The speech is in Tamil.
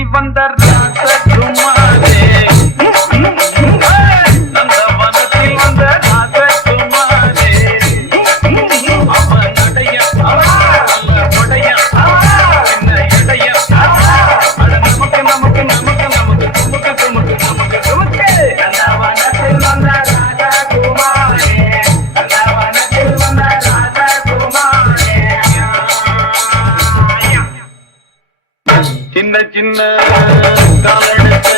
நந்தவனத்தில் வந்த ராசகுமாரே, நந்தவனத்தில் வந்த ராசகுமாரே, அவன் நடைய நல்ல கொடைய என்ன எடைய, அட நமக்கு நமக்கு நமக்கு நமக்கு துமுக்கு துமுக்கு நமக்கு துமுக்கு. நந்தவனத்தில் வந்த ராசகுமாரே, நந்தவனத்தில் வந்த ராசகுமாரே, சின்ன சின்ன காலெடுத்து